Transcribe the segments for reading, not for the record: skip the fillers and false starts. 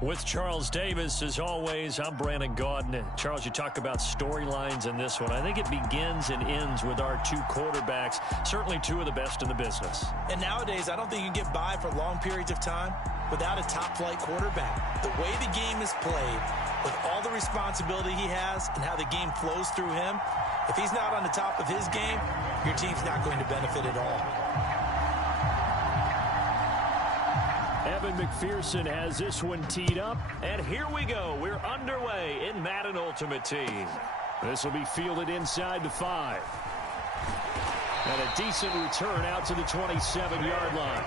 With Charles Davis, as always, I'm Brandon Gaudin. Charles, you talk about storylines in this one. I think it begins and ends with our two quarterbacks, certainly two of the best in the business. And nowadays, I don't think you can get by for long periods of time without a top-flight quarterback. The way the game is played, with all the responsibility he has and how the game flows through him, if he's not on the top of his game, your team's not going to benefit at all. Evan McPherson has this one teed up, and here we go. We're underway in Madden Ultimate Team. This will be fielded inside the 5. And a decent return out to the 27-yard line.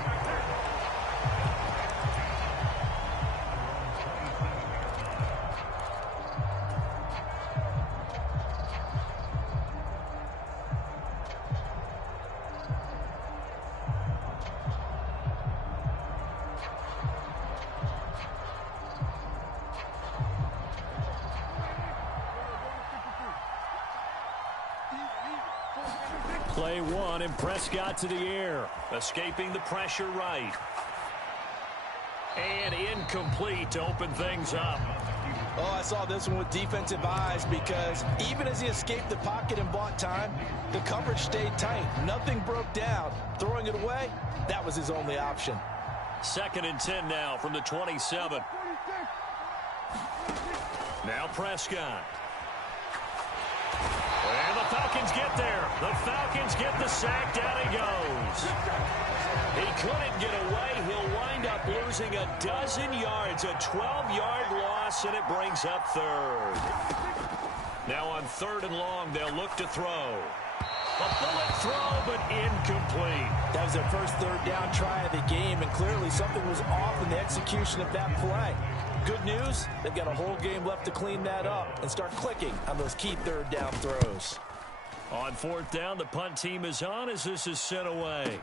Play one, and Prescott to the air. Escaping the pressure right. And incomplete to open things up. Oh, I saw this one with defensive eyes because even as he escaped the pocket and bought time, the coverage stayed tight. Nothing broke down. Throwing it away, that was his only option. 2nd and 10 now from the 27. Now Prescott. And the Falcons get there. The Falcons get the sack. Down he goes. He couldn't get away. He'll wind up losing a dozen yards. A 12-yard loss, and it brings up 3rd. Now on 3rd and long, they'll look to throw. A bullet throw, but incomplete. That was their first 3rd down try of the game, and clearly something was off in the execution of that play. Good news, they've got a whole game left to clean that up and start clicking on those key 3rd down throws. On 4th down, the punt team is on as this is sent away.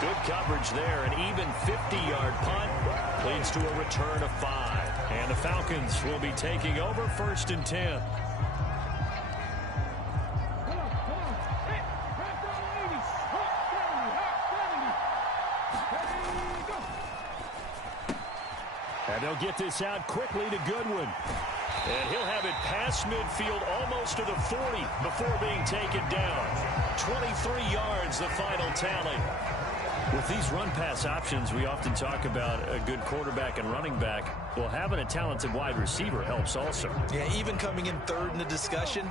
Good coverage there. An even 50-yard punt leads to a return of 5. And the Falcons will be taking over 1st and 10. And they'll get this out quickly to Goodwin. And he'll have it past midfield almost to the 40 before being taken down. 23 yards, the final tally. With these run-pass options, we often talk about a good quarterback and running back. Well, having a talented wide receiver helps also. Yeah, even coming in 3rd in the discussion,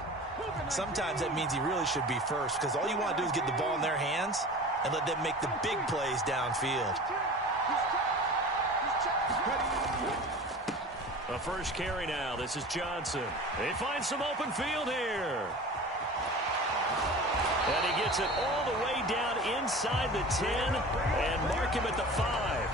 sometimes that means he really should be first because all you want to do is get the ball in their hands and let them make the big plays downfield. The first carry now. This is Johnson. They find some open field here. And he gets it all the way down inside the 10 and mark him at the 5.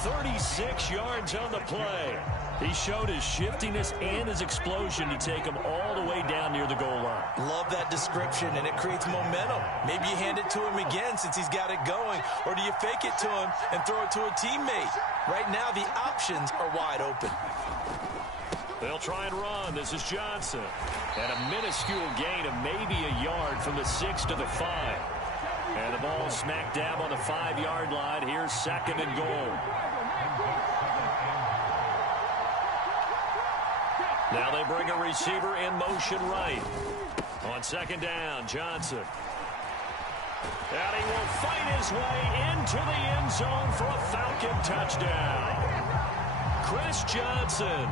36 yards on the play. He showed his shiftiness and his explosion to take him all the way down near the goal line. Love that description, and it creates momentum. Maybe you hand it to him again since he's got it going, or do you fake it to him and throw it to a teammate? Right now, the options are wide open. They'll try and run. This is Johnson. And a minuscule gain of maybe a yard from the 6 to the 5. And the ball smack dab on the 5-yard line. Here's 2nd and goal. Now they bring a receiver in motion right. On 2nd down, Johnson. And he will fight his way into the end zone for a Falcon touchdown. Chris Johnson,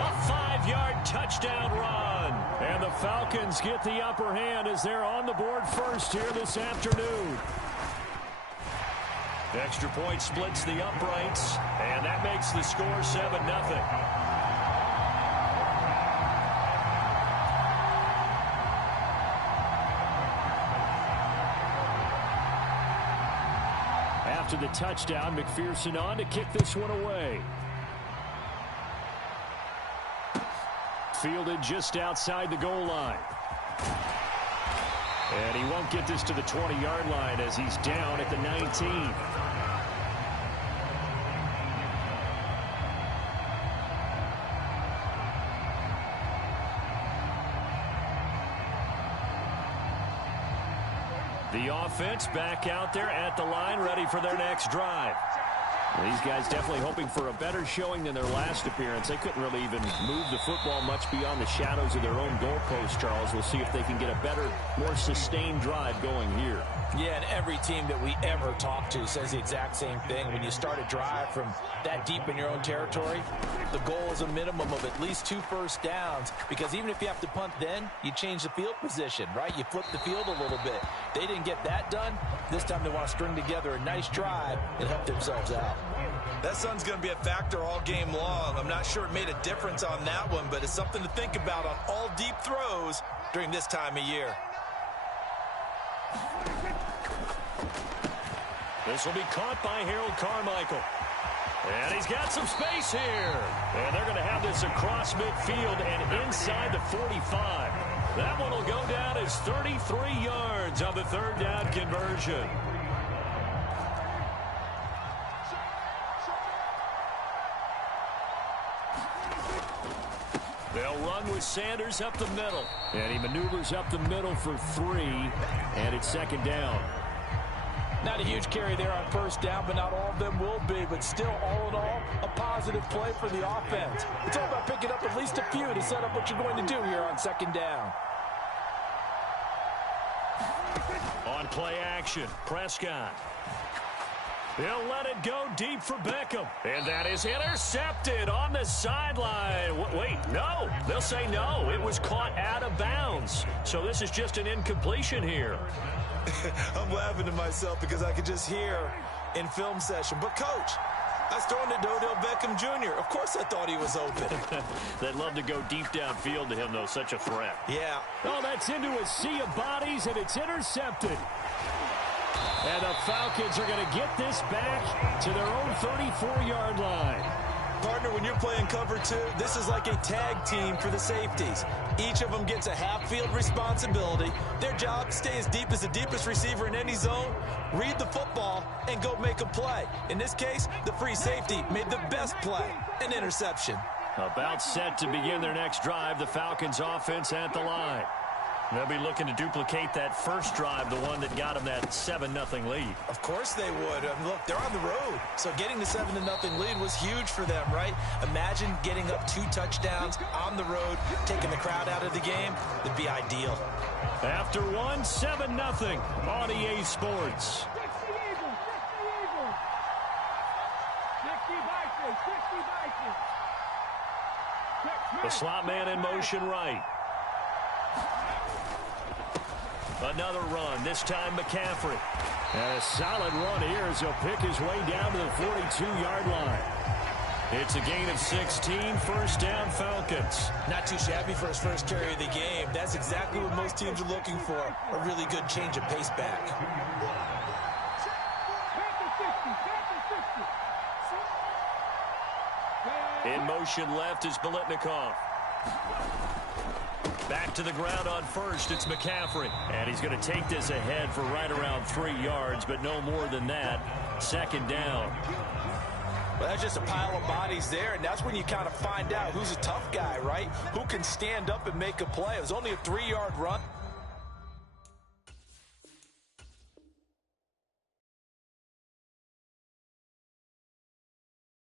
a 5-yard touchdown run. And the Falcons get the upper hand as they're on the board first here this afternoon. Extra point splits the uprights, and that makes the score 7-0. After the touchdown, McPherson on to kick this one away. Fielded just outside the goal line. And he won't get this to the 20-yard line as he's down at the 19. The offense back out there at the line, ready for their next drive. These guys definitely hoping for a better showing than their last appearance. They couldn't really even move the football much beyond the shadows of their own goalpost, Charles. We'll see if they can get a better, more sustained drive going here. Yeah, and every team that we ever talk to says the exact same thing. When you start a drive from that deep in your own territory, the goal is a minimum of at least 2 first downs, because even if you have to punt then, you change the field position, right? You flip the field a little bit. They didn't get that done. This time they want to string together a nice drive and help themselves out. That sun's going to be a factor all game long. I'm not sure it made a difference on that one, but it's something to think about on all deep throws during this time of year. This will be caught by Harold Carmichael. And he's got some space here. And they're going to have this across midfield and inside the 45. That one will go down as 33 yards on the third down conversion. They'll run with Sanders up the middle. And he maneuvers up the middle for 3. And it's second down. Not a huge carry there on first down, but not all of them will be. But still, all in all, a positive play for the offense. It's all about picking up at least a few to set up what you're going to do here on second down. On play action, Prescott. He'll let it go deep for Beckham. And that is intercepted on the sideline. Wait, no. They'll say no. It was caught out of bounds. So this is just an incompletion here. I'm laughing to myself because I could just hear in film session. But, Coach, I was throwing it to Odell Beckham Jr. Of course I thought he was open. They'd love to go deep downfield to him, though. Such a threat. Yeah. Oh, that's into a sea of bodies, and it's intercepted. And the Falcons are going to get this back to their own 34-yard line. Partner, when you're playing cover 2, this is like a tag team for the safeties. Each of them gets a half-field responsibility. Their job, stay as deep as the deepest receiver in any zone, read the football, and go make a play. In this case, the free safety made the best play, an interception. About set to begin their next drive, the Falcons offense at the line. They'll be looking to duplicate that first drive, the one that got them that 7-0 lead. Of course they would. Look, they're on the road. So getting the 7-0 lead was huge for them, right? Imagine getting up 2 touchdowns on the road, taking the crowd out of the game. It'd be ideal. After 1, 7-0 on EA Sports. The slot man in motion right. Another run, this time McCaffrey. And a solid run here as he'll pick his way down to the 42-yard line. It's a gain of 16, first down Falcons. Not too shabby for his first carry of the game. That's exactly what most teams are looking for, a really good change of pace back. In motion left is Biletnikoff. Back to the ground on first, it's McCaffrey. And he's going to take this ahead for right around 3 yards, but no more than that. Second down. Well, that's just a pile of bodies there, and that's when you kind of find out who's a tough guy, right? Who can stand up and make a play. It was only a 3-yard run.